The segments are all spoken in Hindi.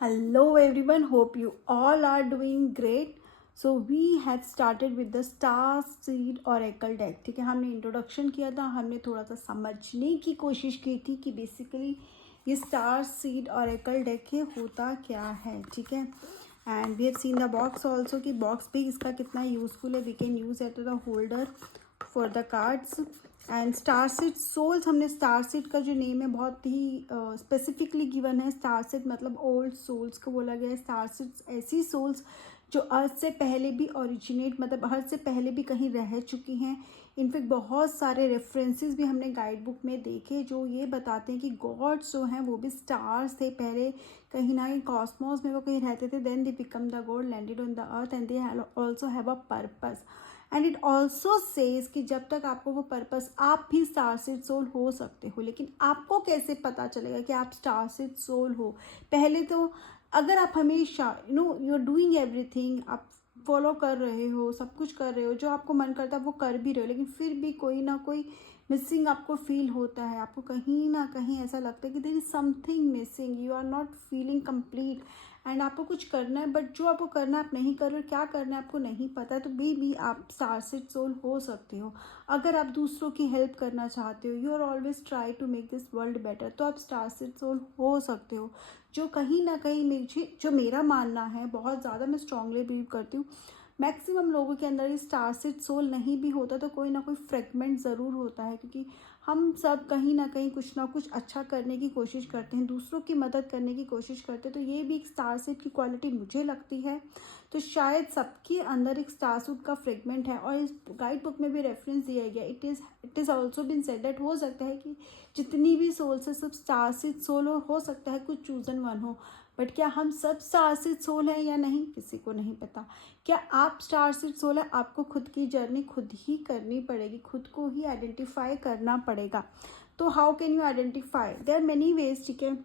Hello everyone, hope you all are doing great. So we have started with the Star Seed Oracle deck. ठीक है, हमने इंट्रोडक्शन किया था, हमने थोड़ा सा समझने की कोशिश की थी कि बेसिकली ये स्टार सीड ऑरेकल डेक है, होता क्या है. ठीक है, and we have seen the box also कि बॉक्स भी इसका कितना यूजफुल है. We can use at the holder for the cards. And star seed souls, हमने स्टार सीड का जो नेम है बहुत ही स्पेसिफिकली गिवन है. स्टार सीड मतलब ओल्ड सोल्स को बोला गया है. स्टार सीड्स ऐसी सोल्स जो अर्थ से पहले भी ओरिजिनेट मतलब अर्थ से पहले भी कहीं रह चुकी हैं. इनफैक्ट बहुत सारे रेफरेंसेस भी हमने गाइड बुक में देखे जो ये बताते हैं कि गॉड्स जो हैं वो भी स्टार्स थे पहले, कहीं ना कहीं कॉस्मोस में वो कहीं रहते थे. Then they become the god, landed on the earth and they also have a purpose. And it also says कि जब तक आपको वो पर्पस, आप भी स्टार सीड सोल हो सकते हो. लेकिन आपको कैसे पता चलेगा कि आप स्टार सीड सोल हो? पहले तो अगर आप हमेशा यू आर डूइंग एवरीथिंग, आप फॉलो कर रहे हो, सब कुछ कर रहे हो, जो आपको मन करता है वो कर भी रहे हो, लेकिन फिर भी कोई ना कोई मिसिंग आपको फील होता है. आपको कहीं ना कहीं ऐसा लगता है कि there is something missing, you are not feeling complete. And आपको कुछ करना है बट जो आपको करना है आप नहीं कर रहे हो, क्या करना है आपको नहीं पता है. तो भी आप स्टार सीड सोल हो सकते हो. अगर आप दूसरों की हेल्प करना चाहते हो, you are always try to make this world better, तो आप स्टार सीड सोल हो सकते हो. जो कहीं ना कहीं मुझे, जो मेरा मानना है, बहुत ज़्यादा मैं स्ट्रांगली बिलीव करती हूँ, मैक्सिमम लोगों के अंदर ये स्टार सीड सोल नहीं भी होता तो कोई ना कोई फ्रेगमेंट ज़रूर होता है. क्योंकि हम सब कहीं ना कुछ अच्छा करने की कोशिश करते हैं, दूसरों की मदद करने की कोशिश करते हैं. तो ये भी एक स्टार सीड की क्वालिटी मुझे लगती है. तो शायद सबके अंदर एक स्टार सीड का फ्रेगमेंट है. और इस गाइड बुक में भी रेफरेंस दिया गया, it is also been said that हो सकता है कि जितनी भी सोल्स है सब स्टार सीड सोल हो सकता है कुछ चूजन वन हो. बट क्या हम सब स्टार सीड सोल हैं या नहीं, किसी को नहीं पता. क्या आप स्टार सीड सोल है? आपको खुद की जर्नी खुद ही करनी पड़ेगी, खुद को ही आइडेंटिफाई करना पड़ेगा. तो how can you identify? There are many ways. ठीक है,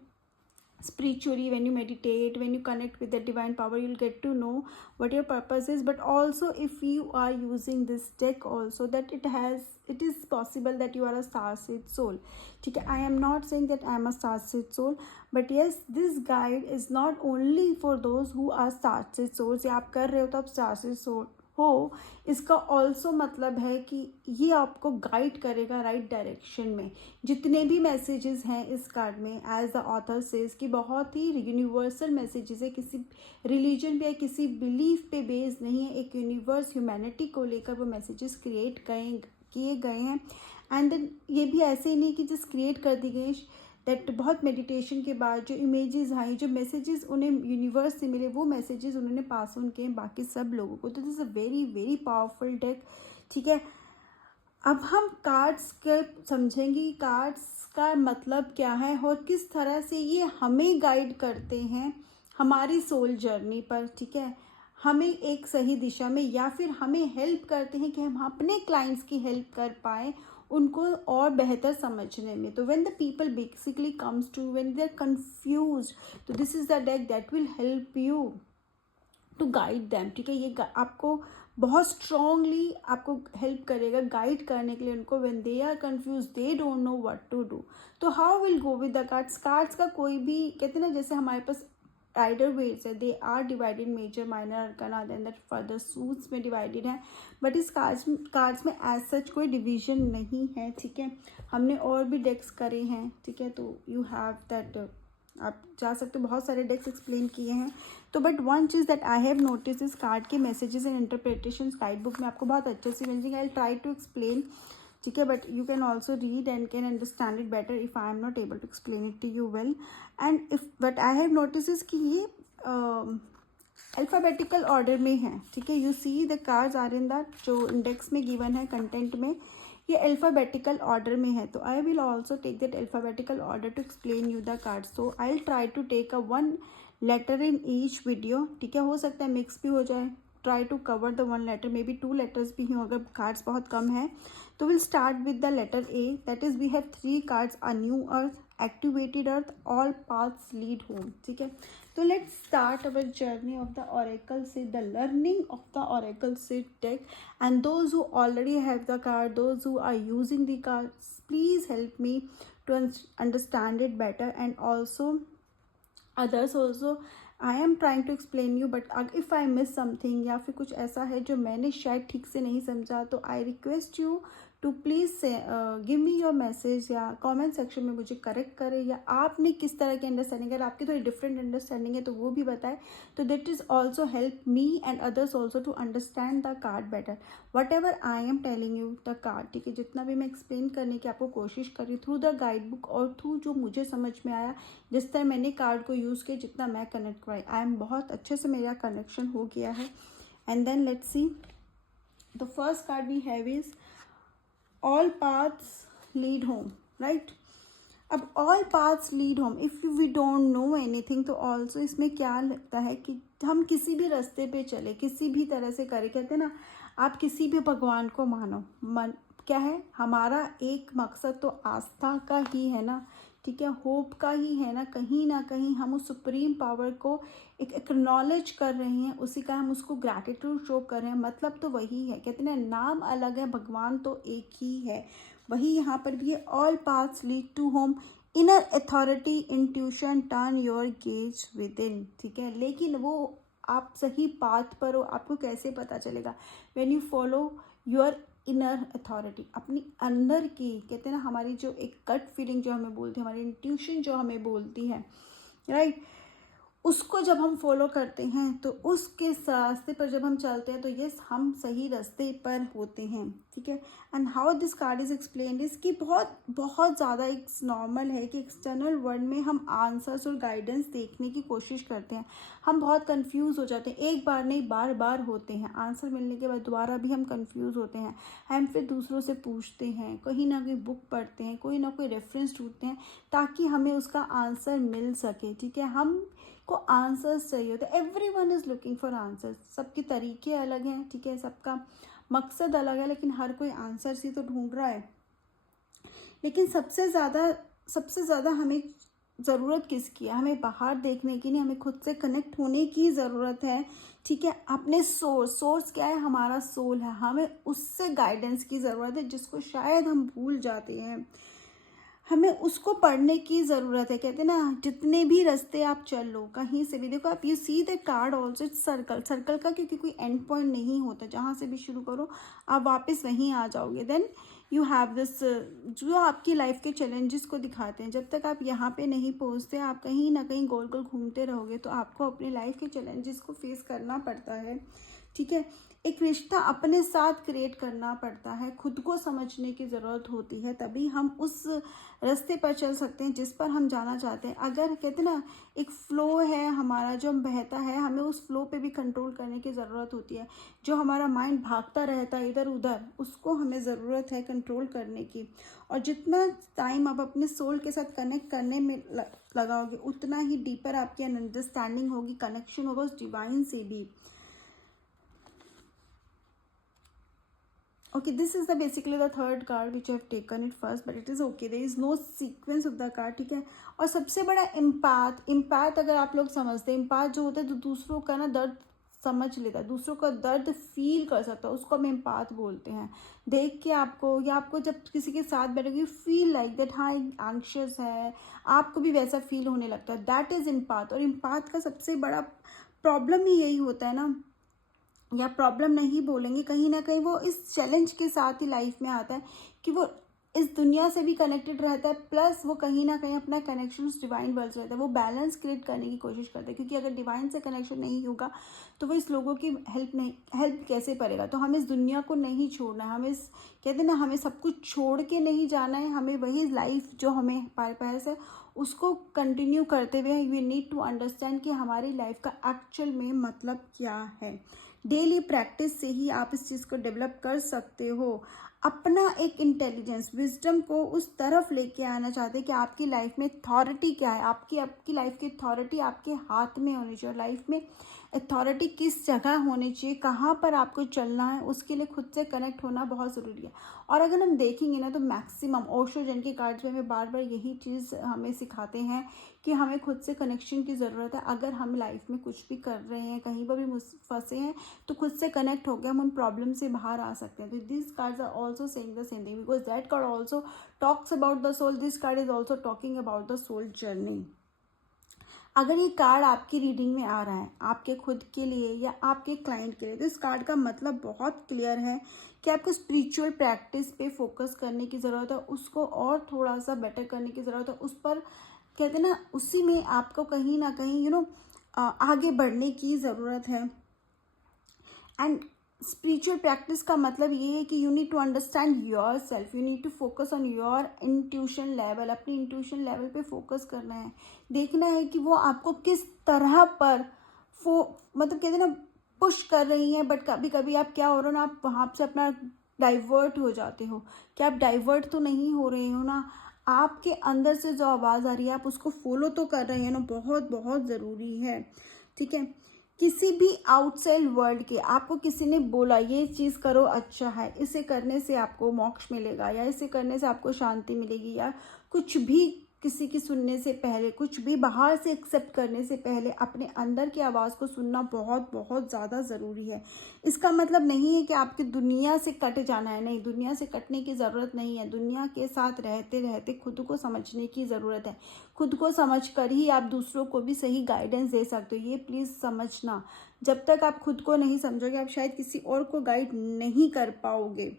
spiritually, when you meditate, when you connect with the divine power, you'll get to know what your purpose is. But also if you are using this deck also, that it is possible that you are a star seed soul. ठीक है, I am not saying that I am a star seed soul, but yes, this guide is not only for those who are star seed souls. ये आप कर रहे हो तो आप star seed soul हो, इसका ऑल्सो मतलब है कि ये आपको गाइड करेगा राइट डायरेक्शन में. जितने भी मैसेजेस हैं इस कार्ड में, एज द ऑथर सेज, कि बहुत ही यूनिवर्सल मैसेजेस है, किसी रिलीजन पे या किसी बिलीफ पे बेस्ड नहीं है. एक यूनिवर्स, ह्यूमैनिटी को लेकर वो मैसेजेस किए गए हैं. एंड देन ये भी ऐसे ही नहीं कि जस्ट क्रिएट कर दी गई, दैट बहुत मेडिटेशन के बाद जो इमेजेस आई, जो मैसेजेस उन्हें यूनिवर्स से मिले, वो मैसेजेस उन्होंने पास ऑन किए बाकी सब लोगों को. तो this is a very very powerful deck. ठीक है, अब हम कार्ड्स के समझेंगे, कार्ड्स का मतलब क्या है और किस तरह से ये हमें गाइड करते हैं हमारी सोल जर्नी पर. ठीक है, हमें एक सही दिशा में, या फिर हमें हेल्प करते हैं कि हम अपने क्लाइंट्स की हेल्प कर पाएँ उनको और बेहतर समझने में. तो when the people basically comes to, when they are confuse, तो this is the deck that will help you to guide them. ठीक है, ये आपको बहुत स्ट्रांगली आपको हेल्प करेगा गाइड करने के लिए उनको. When they are confuse, they don't know what to do. तो how will go with the cards. Cards का कोई भी, कहते हैं ना, जैसे हमारे पास राइडर वेट्स है, they are divided major minor arcana, then that further suits में डिवाइडेड है. बट इस कार्ड्स में एज सच कोई डिवीजन नहीं है. ठीक है, हमने और भी डेक्स करे हैं. ठीक है, तो यू हैव दैट, आप जा सकते हो, बहुत सारे डेक्स एक्सप्लेन किए हैं. तो बट वन चीज़ दैट आई हैव नोटिस, इस कार्ड के messages and interpretation guide book में आपको बहुत अच्छे से मिल जाएंगे. I try to explain. ठीक है, but you can also read and can understand it better if I am not able to explain it to you well. And if but I have notice is कि ये अल्फ़ाबेटिकल ऑर्डर में है. ठीक है, you see the cards are in the, जो इंडेक्स में गिवन है कंटेंट में, ये अल्फ़ाबेटिकल ऑर्डर में है. तो I will also take that alphabetical order to explain you the cards. So I will try to take a one letter in each video. ठीक है, हो सकता है मिक्स भी हो जाए. Try to cover the one letter, maybe 2 letters भी हों अगर कार्ड्स बहुत कम है. तो will start with the letter A, that is we have 3 cards, a new earth, activated earth, all paths lead home. ठीक है, तो let's start our journey of the oracle से, the learning of the oracle से deck. And those who already have the card, those who are using the cards, please help me to understand it better. And also others also I am trying to explain you, but if I miss something या फिर कुछ ऐसा है जो मैंने शायद ठीक से नहीं समझा, तो I request you to please give me your message या कमेंट सेक्शन में मुझे करेक्ट करें, या आपने किस तरह की अंडरस्टैंडिंग, अगर आपकी थोड़ी डिफरेंट अंडरस्टैंडिंग है तो वो भी बताएं, तो that is also help me and others also to understand the card better. Whatever I am telling you the card, ठीक है, जितना भी मैं एक्सप्लेन करने की आपको कोशिश करी थ्रू द गाइड बुक और थ्रू जो मुझे समझ में आया, जिस तरह मैंने कार्ड को यूज़ किया, जितना मैं कनेक्ट कराई, आई एम बहुत अच्छे से मेरा कनेक्शन हो गया है। And then let's see the first card we have is all paths lead home, right. अब all paths lead home, if we don't know anything, तो ऑल्सो इसमें क्या लगता है कि हम किसी भी रास्ते पे चले, किसी भी तरह से करें, कहते हैं ना, आप किसी भी भगवान को मानो, मन क्या है हमारा एक मकसद तो आस्था का ही है ना, ठीक है, होप का ही है ना कहीं हम उस सुप्रीम पावर को एक एक्नॉलेज कर रहे हैं, उसी का हम उसको ग्रैटिट्यूड शो कर रहे हैं, मतलब तो वही है, कहते हैं ना, नाम अलग है, भगवान तो एक ही है। वही यहाँ पर भी है, all paths lead to home, inner authority intuition turn your gaze within, ठीक है, लेकिन वो आप सही पाथ पर हो, आपको कैसे पता चलेगा, when you follow your inner authority, अपनी अंदर की, कहते हैं ना, हमारी जो एक गट फीलिंग जो हमें बोलती है, हमारी इंट्यूशन जो हमें बोलती है, राइट, उसको जब हम फॉलो करते हैं तो उसके रास्ते पर जब हम चलते हैं तो यस हम सही रास्ते पर होते हैं, ठीक है। And how this card is explained is कि बहुत बहुत ज़्यादा एक नॉर्मल है कि एक्सटर्नल वर्ल्ड में हम आंसर्स और गाइडेंस देखने की कोशिश करते हैं, हम बहुत कंफ्यूज हो जाते हैं, एक बार नहीं बार बार होते हैं, आंसर मिलने के बाद दोबारा भी हम कंफ्यूज होते हैं, हम फिर दूसरों से पूछते हैं, कहीं ना कहीं बुक पढ़ते हैं, कोई ना कोई रेफरेंस ढूंढते हैं ताकि हमें उसका आंसर मिल सके, ठीक है। हम को आंसर्स चाहिए होते, every one is looking for answers, सबके तरीके अलग हैं, ठीक है, सबका मकसद अलग है, लेकिन हर कोई आंसर्स ही तो ढूंढ रहा है। लेकिन सबसे ज़्यादा हमें ज़रूरत किसकी है, हमें बाहर देखने की नहीं, हमें खुद से कनेक्ट होने की ज़रूरत है, ठीक है। अपने सोर्स क्या है, हमारा सोल है, हमें उससे गाइडेंस की ज़रूरत है, जिसको शायद हम भूल जाते हैं, हमें उसको पढ़ने की ज़रूरत है। कहते हैं ना, जितने भी रास्ते आप चल लो, कहीं से भी देखो आप, you see the card also it's circle का, क्योंकि कोई एंड पॉइंट नहीं होता, जहाँ से भी शुरू करो आप वापस वहीं आ जाओगे। देन यू हैव दिस, जो आपकी लाइफ के चैलेंजेस को दिखाते हैं, जब तक आप यहाँ पे नहीं पहुँचते, आप कहीं ना कहीं गोल गोल घूमते रहोगे, तो आपको अपनी लाइफ के चैलेंजेस को फेस करना पड़ता है, ठीक है। एक रिश्ता अपने साथ क्रिएट करना पड़ता है, खुद को समझने की ज़रूरत होती है, तभी हम उस रास्ते पर चल सकते हैं जिस पर हम जाना चाहते हैं। अगर कहते हैं ना, एक फ़्लो है हमारा जो बहता है, हमें उस फ़्लो पे भी कंट्रोल करने की ज़रूरत होती है। जो हमारा माइंड भागता रहता है इधर उधर, उसको हमें ज़रूरत है कंट्रोल करने की। और जितना टाइम आप अपने सोल के साथ कनेक्ट करने में लगाओगे, उतना ही डीपर आपकी अंडरस्टैंडिंग होगी, कनेक्शन होगा उस डिवाइन से भी। Okay, this is the basically the third card which I have taken it first, but it is okay, there is no sequence of the card, ठीक है। और सबसे बड़ा इम्पैथ अगर आप लोग समझते हैं, इम्पैथ जो होता है तो दूसरों का ना दर्द समझ लेता है, दूसरों का दर्द फील कर सकता है, उसको हम इम्पैथ बोलते हैं। देख के आपको, या आपको जब किसी के साथ बैठोगे, फील लाइक दैट, हाँ एंग्शियस है, आपको भी वैसा फील होने लगता है, दैट इज़ इम्पैथ। और इम्पैथ का सबसे बड़ा प्रॉब्लम ही यही होता है ना, या प्रॉब्लम नहीं बोलेंगे, कहीं ना कहीं वो इस चैलेंज के साथ ही लाइफ में आता है कि वो इस दुनिया से भी कनेक्टेड रहता है, प्लस वो कहीं ना कहीं अपना कनेक्शन उस डिवाइन वर्ल्ड से रहता है, वो बैलेंस क्रिएट करने की कोशिश करता है, क्योंकि अगर डिवाइन से कनेक्शन नहीं होगा तो वो इस लोगों की हेल्प कैसे करेगा। तो हमें इस दुनिया को नहीं छोड़ना है, हमें इस, कहते हैं ना, हमें सब कुछ छोड़ के नहीं जाना है, हमें वही लाइफ जो हमें पास है उसको कंटिन्यू करते हुए वी नीड टू अंडरस्टैंड कि हमारी लाइफ का एक्चुअल में मतलब क्या है। डेली प्रैक्टिस से ही आप इस चीज़ को डेवलप कर सकते हो। अपना एक इंटेलिजेंस, विजडम को उस तरफ लेके आना चाहते हैं कि आपकी लाइफ में अथॉरिटी क्या है, आपकी लाइफ की अथॉरिटी आपके हाथ में होनी चाहिए। लाइफ में अथॉरिटी किस जगह होनी चाहिए, कहाँ पर आपको चलना है, उसके लिए खुद से कनेक्ट होना बहुत ज़रूरी है। और अगर हम देखेंगे ना, तो मैक्सिमम ओशो जन के कार्ड्स में हमें बार बार यही चीज़ हमें सिखाते हैं कि हमें खुद से कनेक्शन की ज़रूरत है। अगर हम लाइफ में कुछ भी कर रहे हैं, कहीं पर भी फंसे हैं, तो खुद से कनेक्ट होकर हम उन प्रॉब्लम से बाहर आ सकते हैं। तो this cards are also saying the same thing, because that card also talks about the soul, this card is also talking about the soul journey. अगर ये कार्ड आपकी रीडिंग में आ रहा है आपके खुद के लिए या आपके क्लाइंट के लिए, तो इस कार्ड का मतलब बहुत क्लियर है कि आपको स्पिरिचुअल प्रैक्टिस पे फोकस करने की ज़रूरत है, उसको और थोड़ा सा बेटर करने की ज़रूरत है, उस पर कहते हैं ना, उसी में आपको कहीं ना कहीं आगे बढ़ने की ज़रूरत है। एंड स्पिरिचुअल प्रैक्टिस का मतलब ये है कि you need to understand your self, you need to focus on your intuition level. अपनी इंट्यूशन लेवल पे फोकस करना है, देखना है कि वो आपको किस तरह पर मतलब कहते हैं ना पुश कर रही हैं। बट कभी कभी आप क्या हो रहे हो ना, आप वहाँ से अपना डाइवर्ट हो जाते हो। कि आप डाइवर्ट तो नहीं हो रहे हो ना, आपके अंदर से जो आवाज़ आ रही है आप उसको फॉलो तो कर रहे हैं ना, बहुत बहुत ज़रूरी है। ठीक है, किसी भी आउटसाइड वर्ल्ड के आपको किसी ने बोला ये चीज़ करो अच्छा है, इसे करने से आपको मोक्ष मिलेगा या इसे करने से आपको शांति मिलेगी, या कुछ भी किसी की सुनने से पहले, कुछ भी बाहर से एक्सेप्ट करने से पहले अपने अंदर की आवाज़ को सुनना बहुत बहुत ज़्यादा ज़रूरी है। इसका मतलब नहीं है कि आपकी दुनिया से कट जाना है, नहीं, दुनिया से कटने की ज़रूरत नहीं है। दुनिया के साथ रहते रहते खुद को समझने की ज़रूरत है। खुद को समझ कर ही आप दूसरों को भी सही गाइडेंस दे सकते हो, ये प्लीज़ समझना। जब तक आप खुद को नहीं समझोगे आप शायद किसी और को गाइड नहीं कर पाओगे।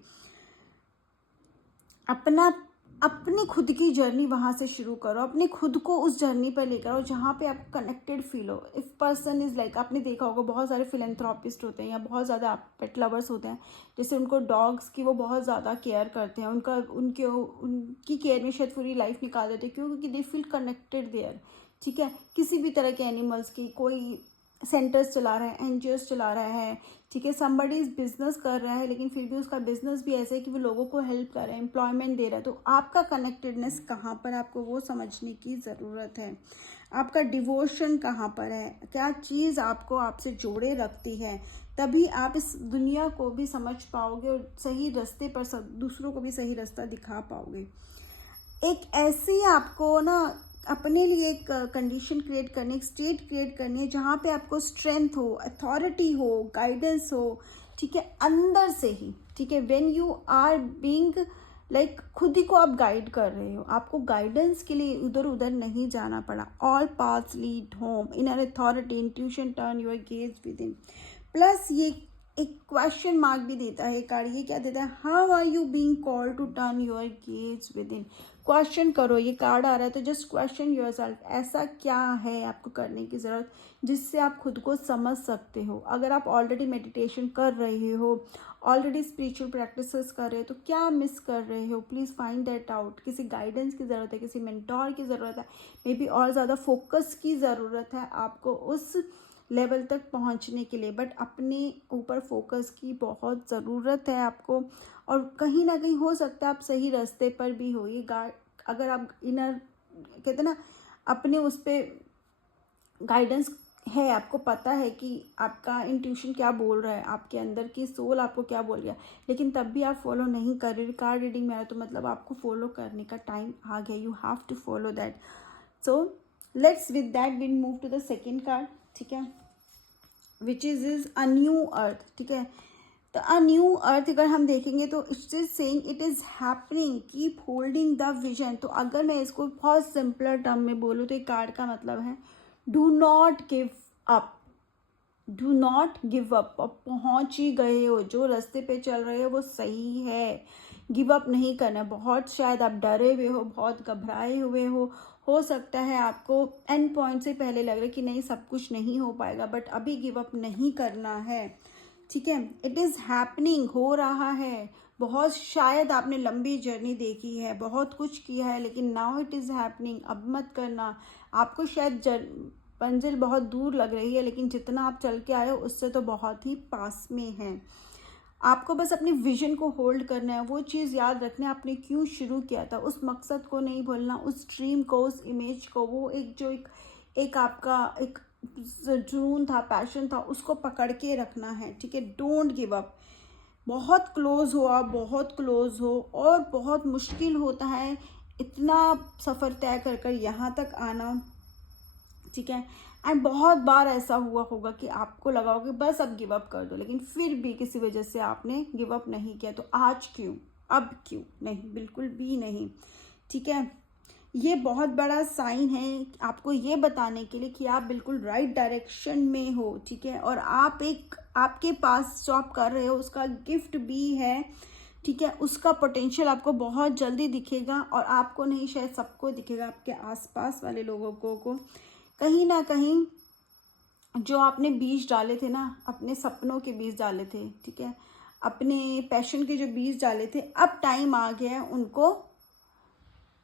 अपनी खुद की जर्नी वहाँ से शुरू करो, अपने खुद को उस जर्नी पर लेकर आओ जहाँ पे आपको कनेक्टेड फील हो। इफ़ पर्सन इज़ लाइक, आपने देखा होगा बहुत सारे फिलेंथ्रोपिस्ट होते हैं या बहुत ज़्यादा पेट लवर्स होते हैं, जैसे उनको डॉग्स की वो बहुत ज़्यादा केयर करते हैं, उनकी केयर में शायद पूरी लाइफ निकाल देते हैं, क्योंकि दे फील कनेक्टेड देयर। ठीक है, किसी भी तरह के एनिमल्स की, कोई सेंटर्स चला रहा है, एनजीओस चला रहा है, ठीक है, समबडी इज बिजनेस कर रहा है, लेकिन फिर भी उसका बिजनेस भी ऐसा है कि वो लोगों को हेल्प कर रहा है, एम्प्लॉयमेंट दे रहा है। तो आपका कनेक्टेडनेस कहाँ पर, आपको वो समझने की ज़रूरत है। आपका डिवोशन कहाँ पर है, क्या चीज़ आपको आपसे जोड़े रखती है, तभी आप इस दुनिया को भी समझ पाओगे और सही रास्ते पर दूसरों को भी सही रास्ता दिखा पाओगे। एक ऐसी आपको ना अपने लिए एक कंडीशन क्रिएट करनी, एक स्टेट क्रिएट करनी है जहाँ पे आपको स्ट्रेंथ हो, अथॉरिटी हो, गाइडेंस हो। ठीक है, अंदर से ही। ठीक है, when you are being like खुद ही को आप गाइड कर रहे हो, आपको गाइडेंस के लिए उधर उधर नहीं जाना पड़ा। All paths lead home, inner authority, intuition, turn your gaze with in. Plus ये एक क्वेश्चन मार्क भी देता है कार्ड। ये क्या देता है, how are you being called to turn your gaze within. Question करो, ये कार्ड आ रहा है तो जस्ट क्वेश्चन योरसेल्फ, ऐसा क्या है आपको करने की ज़रूरत जिससे आप खुद को समझ सकते हो। अगर आप ऑलरेडी मेडिटेशन कर रहे हो, ऑलरेडी स्पिरिचुअल प्रैक्टिसेस कर रहे हो, तो क्या मिस कर रहे हो, प्लीज़ फाइंड दैट आउट। किसी गाइडेंस की ज़रूरत है, किसी मेंटोर की ज़रूरत है, मे बी और ज़्यादा फोकस की ज़रूरत है आपको उस लेवल तक पहुंचने के लिए। बट अपने ऊपर फोकस की बहुत ज़रूरत है आपको, और कहीं ना कहीं हो सकता है आप सही रास्ते पर भी हो। ये अगर आप इनर कहते हैं ना अपने उस पर गाइडेंस है, आपको पता है कि आपका इंट्यूशन क्या बोल रहा है, आपके अंदर की सोल आपको क्या बोल रहा है, लेकिन तब भी आप फॉलो नहीं कर रहे। कार्ड रीडिंग में आया तो मतलब आपको फॉलो करने का टाइम आ गया, you have to follow that. So let's with that will move to the second card. ठीक है, विच इज़ अ न्यू अर्थ। ठीक है, तो अ न्यू अर्थ अगर हम देखेंगे तो it is saying it is happening, keep holding the vision. तो अगर मैं इसको बहुत सिंपलर टर्म में बोलूँ तो ये कार्ड का मतलब है do not give up, do not give up. अब पहुँच ही गए हो, जो रास्ते पे चल रहे हो वो सही है, गिव अप नहीं करना। बहुत शायद आप डरे हुए हो, बहुत घबराए हुए हो सकता है आपको एंड पॉइंट से पहले लग रहा है कि नहीं सब कुछ नहीं हो पाएगा, बट अभी गिव अप नहीं करना है। ठीक है, इट इज़ हैपनिंग, हो रहा है। बहुत शायद आपने लंबी जर्नी देखी है, बहुत कुछ किया है, लेकिन नाउ इट इज़ हैपनिंग, अब मत करना। आपको शायद मंजिल बहुत दूर लग रही है, लेकिन जितना आप चल के आए हो उससे तो बहुत ही पास में है। आपको बस अपने विजन को होल्ड करना है, वो चीज़ याद रखना है आपने क्यों शुरू किया था, उस मकसद को नहीं भूलना, उस ड्रीम को, उस इमेज को, वो एक आपका एक जुनून था, पैशन था, उसको पकड़ के रखना है। ठीक है, डोंट गिव अप। बहुत क्लोज हो आप, बहुत क्लोज हो, और बहुत मुश्किल होता है इतना सफ़र तय कर कर यहाँ तक आना। ठीक है, एंड बहुत बार ऐसा हुआ होगा कि आपको लगा होगा कि बस अब गिव अप कर दो, लेकिन फिर भी किसी वजह से आपने गिव अप नहीं किया। तो आज क्यों, अब क्यों नहीं, बिल्कुल भी नहीं। ठीक है, ये बहुत बड़ा साइन है आपको ये बताने के लिए कि आप बिल्कुल राइट डायरेक्शन में हो, ठीक है। और आपके पास जो आप कर रहे हो उसका गिफ्ट भी है, ठीक है। उसका पोटेंशियल आपको बहुत जल्दी दिखेगा, और आपको नहीं, शायद सबको दिखेगा, आपके आसपास वाले लोगों को कहीं ना कहीं जो आपने बीज डाले थे ना, अपने सपनों के बीज डाले थे, ठीक है, अपने पैशन के जो बीज डाले थे, अब टाइम आ गया है उनको,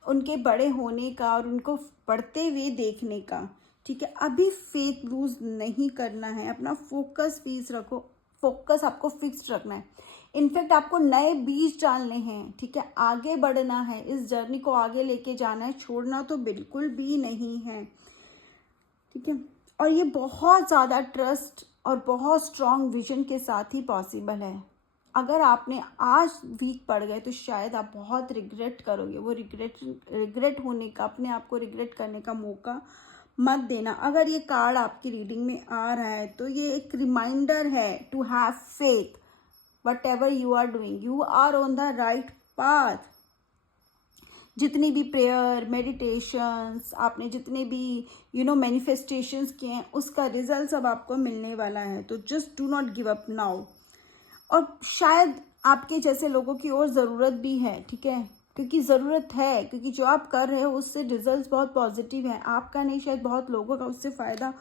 उनके बड़े होने का और उनको बढ़ते हुए देखने का, ठीक है। अभी फेथ लूज नहीं करना है, अपना फोकस फिक्स रखो, फोकस आपको फिक्स्ड रखना है। इनफैक्ट आपको नए बीज डालने हैं, ठीक है, आगे बढ़ना है, इस जर्नी को आगे लेके जाना है, छोड़ना तो बिल्कुल भी नहीं है, ठीक है। और ये बहुत ज़्यादा ट्रस्ट और बहुत स्ट्रॉन्ग विजन के साथ ही पॉसिबल है। अगर आपने आज वीक पड़ गए तो शायद आप बहुत रिग्रेट करोगे, वो रिग्रेट होने का, अपने आप को रिग्रेट करने का मौका मत देना। अगर ये कार्ड आपकी रीडिंग में आ रहा है तो ये एक रिमाइंडर है to have faith, whatever you are doing, you are on the right path. जितनी भी प्रेयर, मेडिटेशंस, आपने जितने भी मैनिफेस्टेशंस किए हैं, उसका रिजल्ट अब आपको मिलने वाला है। तो just do not give up now. और शायद आपके जैसे लोगों की और ज़रूरत भी है, ठीक है, क्योंकि ज़रूरत है, क्योंकि जो आप कर रहे हो उससे रिजल्ट्स बहुत पॉजिटिव है, आपका नहीं शायद बहुत लोगों का उससे फ़ायदा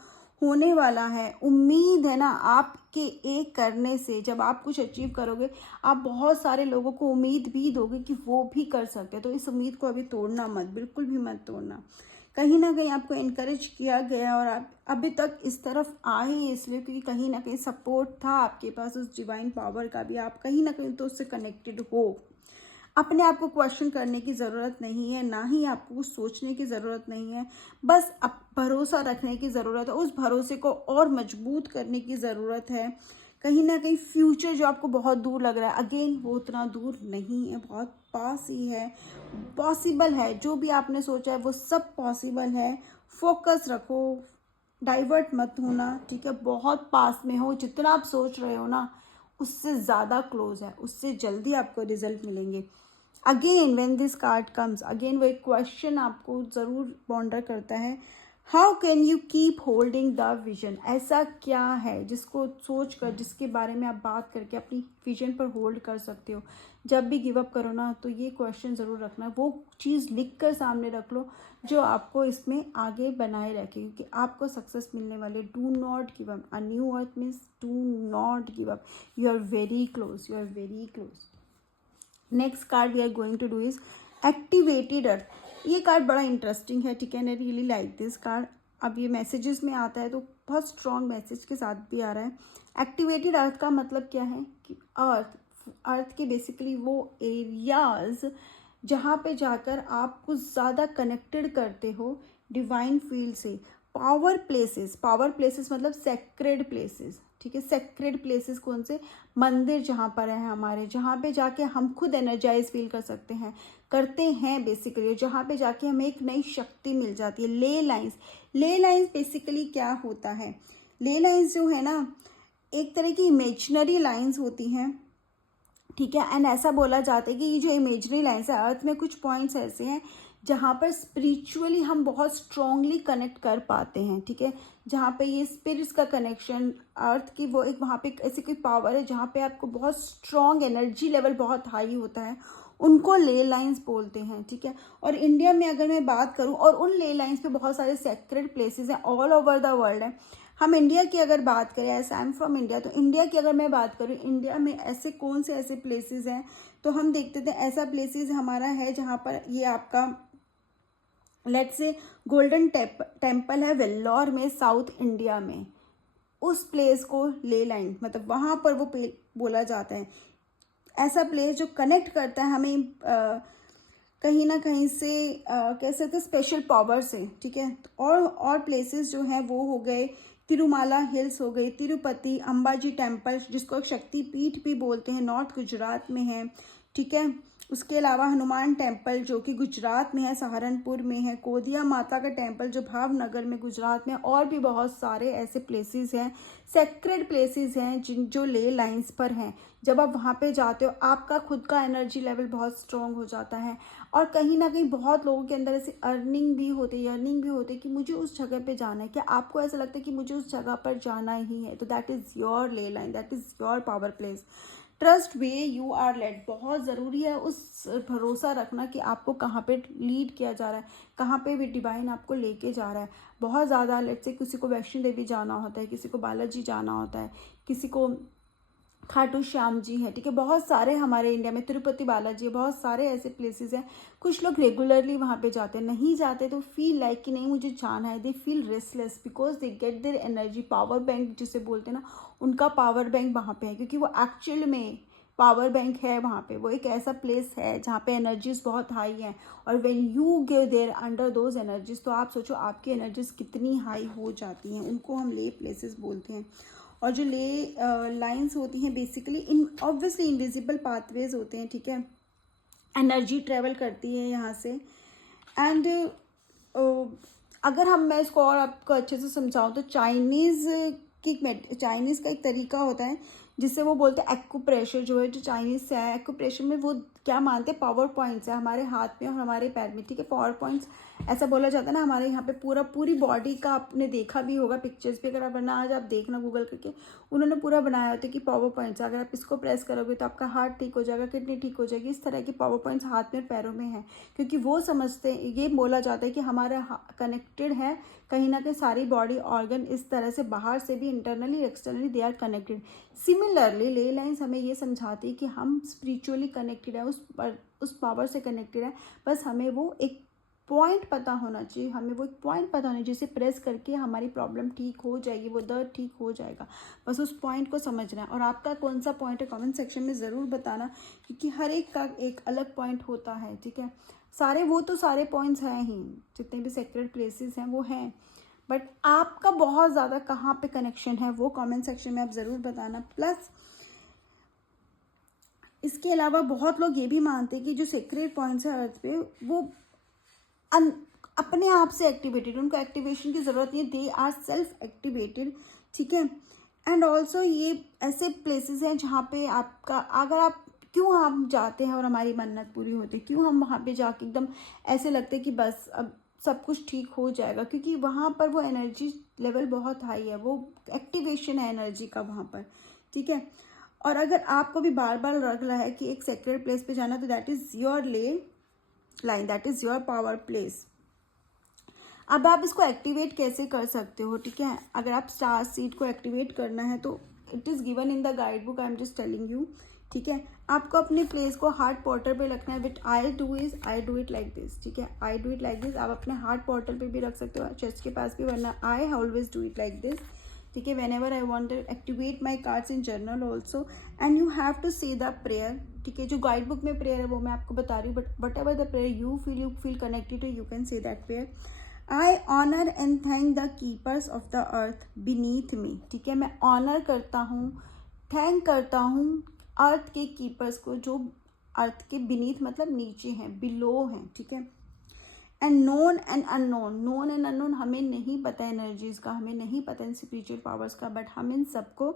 होने वाला है। उम्मीद है ना, आपके एक करने से जब आप कुछ अचीव करोगे, आप बहुत सारे लोगों को उम्मीद भी दोगे कि वो भी कर सकते हैं। तो इस उम्मीद को अभी तोड़ना मत, बिल्कुल भी मत तोड़ना। कहीं ना कहीं आपको इनकरेज किया गया और आप अभी तक इस तरफ आए इसलिए क्योंकि कहीं ना कहीं सपोर्ट था आपके पास उस डिवाइन पावर का भी, आप कहीं ना कहीं तो उससे कनेक्टेड हो। अपने आप को क्वेश्चन करने की ज़रूरत नहीं है, ना ही आपको कुछ सोचने की ज़रूरत नहीं है, बस अब भरोसा रखने की ज़रूरत है, उस भरोसे को और मजबूत करने की ज़रूरत है। कहीं ना कहीं फ्यूचर जो आपको बहुत दूर लग रहा है, अगेन वो उतना दूर नहीं है, बहुत पास ही है, पॉसिबल है। जो भी आपने सोचा है वो सब पॉसिबल है। फोकस रखो, डाइवर्ट मत होना, ठीक है, बहुत पास में हो, जितना आप सोच रहे हो ना उससे ज़्यादा क्लोज है, उससे जल्दी आपको रिजल्ट मिलेंगे। Again when this card comes, again वो एक क्वेश्चन आपको ज़रूर पॉन्डर करता है, how can you keep holding the vision. ऐसा क्या है जिसको सोच कर, जिसके बारे में आप बात करके अपनी विजन पर होल्ड कर सकते हो। जब भी गिव अप करो ना तो ये क्वेश्चन ज़रूर रखना, वो चीज़ लिख कर सामने रख लो जो आपको इसमें आगे बनाए रखे, क्योंकि आपको सक्सेस मिलने वाले। Do not give up, a new earth means do not give up, you are very close, you are very close. Next card we are going to do is activated earth. ये कार्ड बड़ा इंटरेस्टिंग है, ठीक है, I really like this card. अब ये मैसेजेस में आता है तो बहुत स्ट्रॉन्ग मैसेज के साथ भी आ रहा है। एक्टिवेटेड अर्थ का मतलब क्या है कि अर्थ के बेसिकली वो एरियाज जहाँ पे जाकर आप कुछ ज़्यादा कनेक्टेड करते हो डिवाइन फील्ड से। पावर प्लेसेस मतलब सेक्रेड प्लेसेस, ठीक है। सेक्रेड प्लेसेस कौन से, मंदिर जहाँ पर है हमारे, जहाँ पे जाके हम खुद एनर्जाइज फील कर सकते हैं, करते हैं बेसिकली, जहाँ पे जाके हमें एक नई शक्ति मिल जाती है। ले लाइंस बेसिकली क्या होता है, ले लाइंस जो है ना एक तरह की इमेजिनरी लाइंस होती हैं, ठीक है। एंड ऐसा बोला जाता है कि ये जो इमेजरी लाइन्स है अर्थ में कुछ पॉइंट्स ऐसे हैं जहाँ पर स्पिरिचुअली हम बहुत स्ट्रांगली कनेक्ट कर पाते हैं, ठीक है। जहाँ पे ये स्पिरिट्स का कनेक्शन, अर्थ की वो एक वहाँ पे ऐसी कोई पावर है जहाँ पे आपको बहुत स्ट्रॉन्ग एनर्जी लेवल बहुत हाई होता है, उनको ले लाइन्स बोलते हैं, ठीक है। और इंडिया में अगर मैं बात करूँ, और उन ले लाइन्स पे बहुत सारे सेक्रेड प्लेसेस हैं ऑल ओवर द वर्ल्ड है। हम इंडिया की अगर बात करें, as I am from India, तो इंडिया की अगर मैं बात करूँ, इंडिया में ऐसे कौन से ऐसे प्लेसेस हैं, तो हम देखते थे ऐसा प्लेसेस हमारा है जहाँ पर ये आपका लेट्स से गोल्डन टेम्पल है वेल्लोर में, साउथ इंडिया में। उस प्लेस को ले लाइन मतलब वहाँ पर वो बोला जाता है, ऐसा प्लेस जो कनेक्ट करता है हमें कहीं ना कहीं से कह सकते हैं स्पेशल पावर से, ठीक है। और प्लेसेस जो हैं वो हो गए तिरुमाला हिल्स हो गई, तिरुपति, अंबाजी टेम्पल जिसको शक्ति पीठ भी बोलते हैं, नॉर्थ गुजरात में है, ठीक है। उसके अलावा हनुमान टेम्पल जो कि गुजरात में है, सहारनपुर में है, कोदिया माता का टेम्पल जो भावनगर में गुजरात में, और भी बहुत सारे ऐसे प्लेसेस हैं, सेक्रेड प्लेसेस हैं जो ले लाइंस पर हैं। जब आप वहाँ पे जाते हो आपका खुद का एनर्जी लेवल बहुत स्ट्रॉन्ग हो जाता है, और कहीं ना कहीं बहुत लोगों के अंदर ऐसे अर्निंग भी होती है कि मुझे उस जगह पे जाना है। क्या आपको ऐसा लगता है कि मुझे उस जगह पर जाना ही है? तो that is your ley line, that is your power place. Trust way you are led, बहुत ज़रूरी है उस भरोसा रखना कि आपको कहाँ पे लीड किया जा रहा है, कहाँ पे भी डिवाइन आपको लेके जा रहा है। बहुत ज़्यादा लेट से किसी को वैष्णो देवी जाना होता है, किसी को बालाजी जाना होता है, किसी को खाटू श्याम जी है, ठीक है, बहुत सारे हमारे इंडिया में तिरुपति बालाजी है, बहुत सारे ऐसे प्लेसेस हैं। कुछ लोग रेगुलरली वहाँ पे जाते हैं, नहीं जाते तो फील लाइक कि नहीं मुझे जाना है, they feel restless because they get their energy. Power bank जिसे बोलते हैं ना, उनका पावर बैंक वहाँ पे है, क्योंकि वो एक्चुअल में पावर बैंक है वहाँ पे। वो एक ऐसा प्लेस है जहाँ पे एनर्जीज बहुत हाई हैं, और when you give their under those energies, तो आप सोचो आपकी एनर्जीज कितनी हाई हो जाती हैं। उनको हम ले प्लेसेस बोलते हैं। और जो ले लाइंस होती हैं basically in obviously invisible pathways होते हैं, ठीक है, एनर्जी ट्रेवल करती है यहाँ से। एंड अगर मैं इसको और आपको अच्छे से समझाऊँ तो चाइनीज़ का एक तरीका होता है जिससे वो बोलते हैं एक्यूप्रेशर, जो है जो चाइनीज़ से है। एक्यूप्रेशर में वो क्या मानते हैं, पावर पॉइंट्स है हमारे हाथ में और हमारे पैर में, ठीक है। पावर पॉइंट्स ऐसा बोला जाता है ना, हमारे यहाँ पे पूरी बॉडी का आपने देखा भी होगा पिक्चर्स भी, अगर आप वरना आज आप देखना गूगल करके, उन्होंने पूरा बनाया होता है कि पावर पॉइंट्स अगर आप इसको प्रेस करोगे तो आपका हार्ट ठीक हो जाएगा, किडनी ठीक हो जाएगी। इस तरह की पावर पॉइंट्स हाथ में पैरों में है, क्योंकि वो समझते हैं, ये बोला जाता है कि हमारा कनेक्टेड है कहीं ना कहीं सारी बॉडी ऑर्गन, इस तरह से बाहर से भी internally externally they are connected. Similarly ley lines हमें ये समझाती है कि हम स्पिरिचुअली कनेक्टेड है, उस पावर से कनेक्टेड है। बस हमें वो एक पॉइंट पता होना चाहिए, हमें वो एक पॉइंट पता होना चाहिए जिसे प्रेस करके हमारी प्रॉब्लम ठीक हो जाएगी, वो दर्द ठीक हो जाएगा। बस उस पॉइंट को समझना है। और आपका कौन सा पॉइंट है कमेंट सेक्शन में ज़रूर बताना, क्योंकि हर एक का एक अलग पॉइंट होता है, ठीक है। सारे पॉइंट्स हैं ही, जितने भी सेक्रेड प्लेसेस हैं वो हैं, बट आपका बहुत ज़्यादा कहाँ पे कनेक्शन है वो कमेंट सेक्शन में आप ज़रूर बताना। प्लस इसके अलावा बहुत लोग ये भी मानते हैं कि जो सेक्रेड पॉइंट्स है अर्थ पे वो अपने आप से एक्टिवेटेड, उनको एक्टिवेशन की ज़रूरत नहीं है, दे आर सेल्फ एक्टिवेटेड, ठीक है। एंड ऑल्सो ये ऐसे प्लेसेस हैं जहाँ पे आपका अगर आप क्यों हम जाते हैं और हमारी मन्नत पूरी होती है, क्यों हम वहाँ पे जाके एकदम ऐसे लगते हैं कि बस अब सब कुछ ठीक हो जाएगा, क्योंकि वहाँ पर वो एनर्जी लेवल बहुत हाई है, वो एक्टिवेशन है एनर्जी का वहाँ पर, ठीक है। और अगर आपको भी बार बार लग रहा है कि एक सेक्रेड प्लेस पे जाना, तो that is your ley line, that is your power place. अब आप इसको एक्टिवेट कैसे कर सकते हो, ठीक है। अगर आप स्टार सीड को एक्टिवेट करना है तो it is given in the guide book, I am just telling you, ठीक है। आपको अपने प्लेस को हार्ट पॉटर पे रखना है, with I do it like this, ठीक है। I do it like this, आप अपने हार्ट पॉटर पे भी रख सकते हो, चेस्ट के पास भी, वरना I always do it like this, ठीक है। Whenever I want to activate my cards in journal also, and you have to say the prayer, ठीक है। जो गाइड बुक में प्रेयर है वो मैं आपको बता रही हूँ, but whatever the prayer you feel connected to, you can say that prayer. I honour and thank the keepers of the earth beneath me, ठीक है। मैं ऑनर करता हूँ, थैंक करता हूँ अर्थ के कीपर्स को, जो अर्थ के बीनीथ मतलब नीचे हैं, बिलो हैं, ठीक है। एंड नोन एंड अननोन, हमें नहीं पता एनर्जीज का, हमें नहीं पता इन स्पिरिचुअल पावर्स का, बट हम इन सबको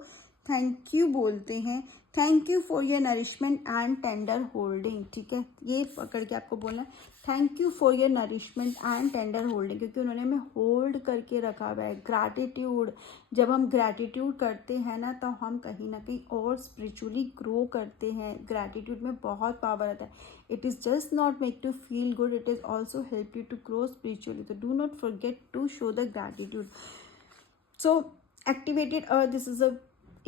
थैंक यू बोलते हैं। Thank you for your nourishment and tender holding, ठीक है। ये पकड़ के आपको बोलना है, thank you for your nourishment and tender holding, क्योंकि उन्होंने हमें होल्ड करके रखा हुआ है। ग्रैटिट्यूड, जब हम ग्रैटिट्यूड करते हैं ना, तो हम कहीं ना कहीं और स्पिरिचुअली ग्रो करते हैं। ग्रैटिट्यूड में बहुत पावर आता है। It is just not make to feel good, it is also help you to grow spiritually, तो do not forget to show the gratitude. So activated earth, this is a,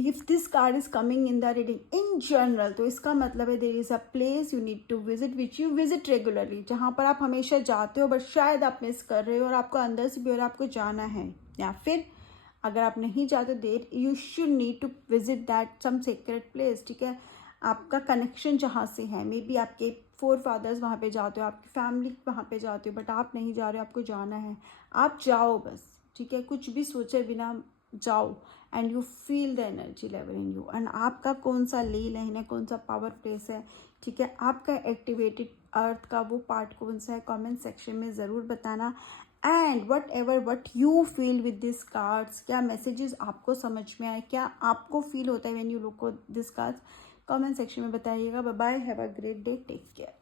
if this card is coming in the reading in general, तो इसका मतलब है there is a place you need to visit which you visit regularly, जहाँ पर आप हमेशा जाते हो बट शायद आप मिस कर रहे हो और आपको अंदर से भी और आपको जाना है। या फिर अगर आप नहीं जाते there you should need to visit that some secret place, ठीक है। आपका कनेक्शन जहाँ से है, मे बी आपके फोर फादर्स वहाँ पे जाते हो, आपकी फैमिली वहाँ पे जाते हो, बट आप नहीं जा रहे हो, आपको जाना है, आप जाओ बस, ठीक है। कुछ भी सोचे बिना जाओ and you feel the energy level in you. And आपका कौन सा ले लाइन है, कौन सा पावर प्लेस है, ठीक है, आपका एक्टिवेटेड अर्थ का वो पार्ट कौन सा है, कमेंट सेक्शन में ज़रूर बताना। And what you feel with this cards, क्या मैसेजेस आपको समझ में आए, क्या आपको फील होता है when you look this cards, comment section में बताइएगा। Bye bye, have a great day, take care.